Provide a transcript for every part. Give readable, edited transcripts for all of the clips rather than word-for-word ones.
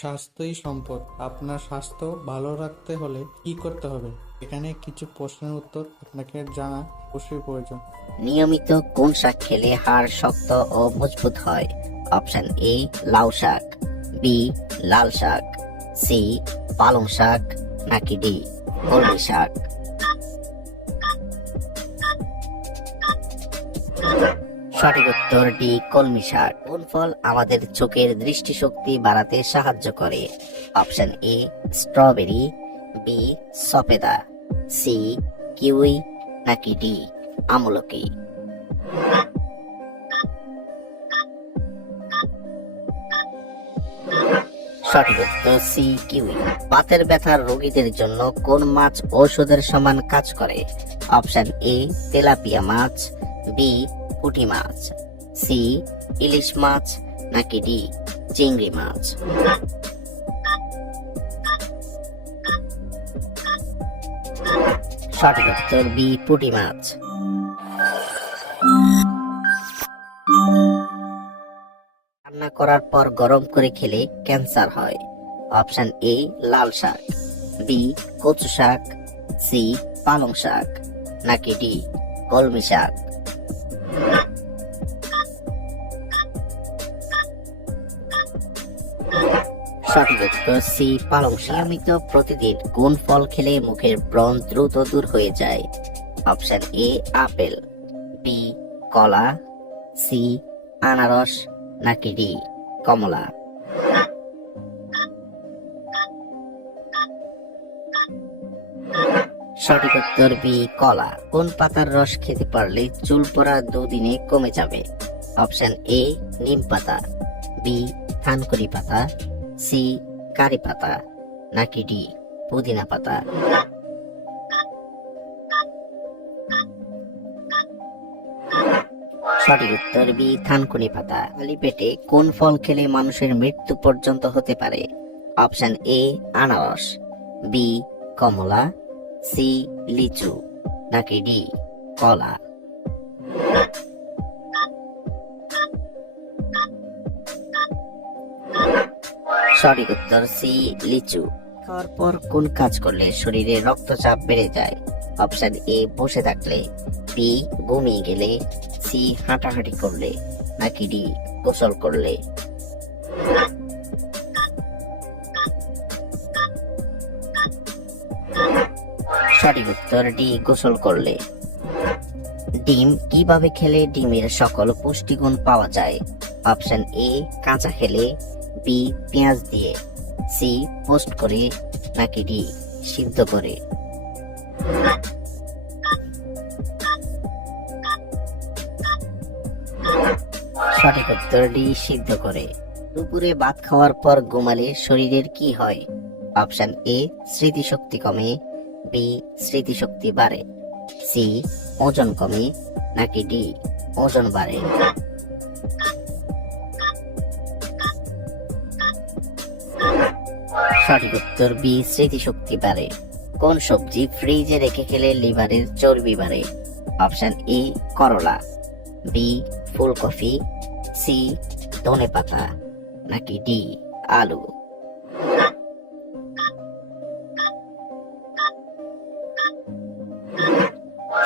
স্বাস্থ্যই সম্পদ। আপনার স্বাস্থ্য ভালো রাখতে হলে কি করতে হবে? এখানে কিছু প্রশ্নের উত্তর আপনাকে জানা অবশ্যই প্রয়োজন। নিয়মিত কোন শাক খেলে হাড় শক্ত ও মজবুত হয়? অপশন এ লাউ শাক, বি লাল শাক, সি পালং শাক, নাকি ডি কলমি শাক? সঠিক উত্তর ডি কলমি শাক। কোন ফল আমাদের চোখের দৃষ্টিশক্তি বাড়াতে সাহায্য করে? অপশন এ স্ট্রবেরি, বি সফেদা, সি কিউই, নাকি ডি আমলকি? সঠিক উত্তর সি কিউই। বাতের ব্যথার রোগীদের জন্য কোন মাছ ঔষধের সমান কাজ করে? অপশন এ তেলাপিয়া মাছ, বি পুঁটি মাছ, সি ইলিশ মাছ, নাকি ডি চিংড়ি মাছ? সঠিক উত্তর বি পুঁটি মাছ। রান্না করার পর গরম করে খেলে ক্যান্সার হয়। অপশন এ লাল শাক, বি কচু শাক, সি পালং শাক, নাকি ডি কলমি শাক? সঠিক উত্তর সি পালং শাক। নিয়মিত প্রতিদিন কোন ফল খেলে মুখের ব্রণ দ্রুত দূর হয়ে যায়? অপশন এ আপেল, বি কলা, সি আনারস, নাকি ডি কমলা? সঠিক উত্তর বি কলা। কোন পাতার রস খেতে পারলে চুল পড়া দুদিনে কমে যাবে? অপশন এ নিম পাতা, বি থানকুনি পাতা, সি কারি পাতা, নাকি ডি পুদিনা পাতা? সঠিক উত্তর বি থানকুনি পাতা। খালি পেটে কোন ফল খেলে মানুষের মৃত্যু পর্যন্ত হতে পারে? অপশন এ আনারস, বি কমলা, সি লিচু, নাকি ডি কলা? সঠিক উত্তর সি লিচু। খাওয়ার পর কোন কাজ করলে শরীরে রক্তচাপ বেড়ে যায়? অপশন এ বসে থাকলে, বি ঘুমিয়ে গেলে, সি হাঁটাহাঁটি করলে, নাকি ডি গোসল করলে? সঠিক উত্তর ডি গোসল করলে। ডিম কিভাবে খেলে ডিমের সকল পুষ্টিগুণ পাওয়া যায়? অপশন এ কাঁচা খেলে, বি পেঁয়াজ দিয়ে, সি পোস্ট করে, নাকি ডি সিদ্ধ করে? সঠিক উত্তর ডি সিদ্ধ করে। দুপুরে ভাত খাওয়ার পর ঘুমালে শরীরের কি হয়? অপশন এ স্মৃতিশক্তি কমে, বি স্মৃতিশক্তি বাড়ে, সি ওজন কমে, নাকি ডি ওজন বাড়ে? সঠিক উত্তর বি স্মৃতিশক্তি বাড়ে। কোন সবজি ফ্রিজে রেখে খেলে লিভারের চর্বি বাড়ে? অপশন এ করলা, বি ফুলকপি, সি ধনেপাতা, নাকি ডি আলু?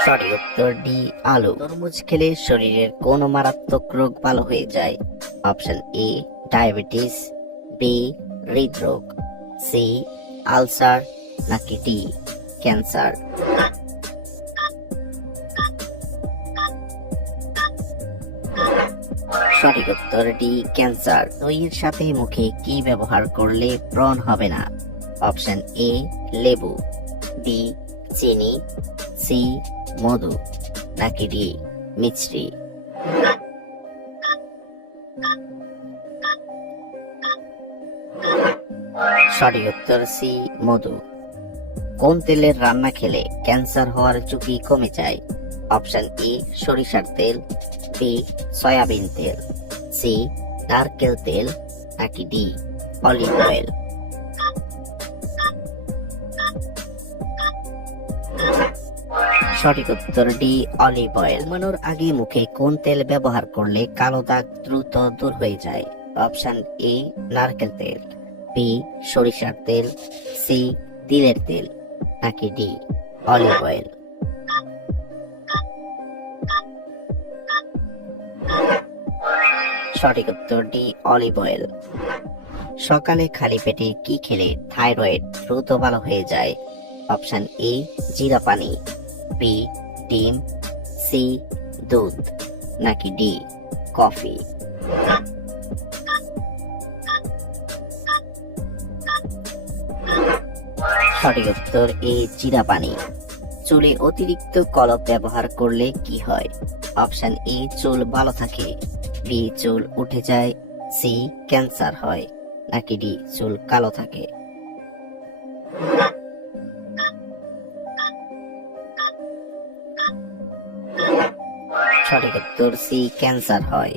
সঠিক উত্তর ডি আলু। তরমুজ খেলে শরীরের কোন মারাত্মক রোগ ভালো হয়ে যায়? অপশন এ ডায়াবেটিস, বি হৃদরোগ, সি আলসার, নাকি ডি ক্যান্সার? সঠিক উত্তর ডি ক্যান্সার। দইয়ের সাথে মুখে কি ব্যবহার করলে ব্রণ হবে না? অপশন এ লেবু, বি চিনি, সি মধু, নাকি ডি মিছরি? সঠিক উত্তর সি মধু। কোন তেলের রান্না খেলে ক্যান্সার হওয়ার ঝুঁকি কমে যায়? অপশন এ সরিষার তেল, বি সয়াবিন তেল, সি নারকেল তেল, নাকি ডি অলিভ অয়েল? সঠিক উত্তর ডি অলিভ অয়েল। ঘুমানোর আগে মুখে কোন তেল ব্যবহার করলে কালো দাগ দ্রুত দূর হয়ে যায়? অপশন এ নারকেল তেল, বি সরিষার তেল, সি তিলের তেল, নাকি ডি অলিভ অয়েল? সঠিক উত্তর ডি অলিভ অয়েল। সকালে খালি পেটে কি খেলে থাইরয়েড দ্রুত ভালো হয়ে যায়? অপশন এ জিরা পানি, বি ডিম, সি দুধ, নাকি ডি কফি? সঠিক উত্তর এ জিরা পানি। চুলে অতিরিক্ত কলপ ব্যবহার করলে কি হয়? অপশন এ চুল ভালো থাকে, বি চুল উঠে যায়, সি ক্যান্সার হয়, নাকি ডি চুল কালো থাকে? সঠিক উত্তর সি ক্যান্সার হয়।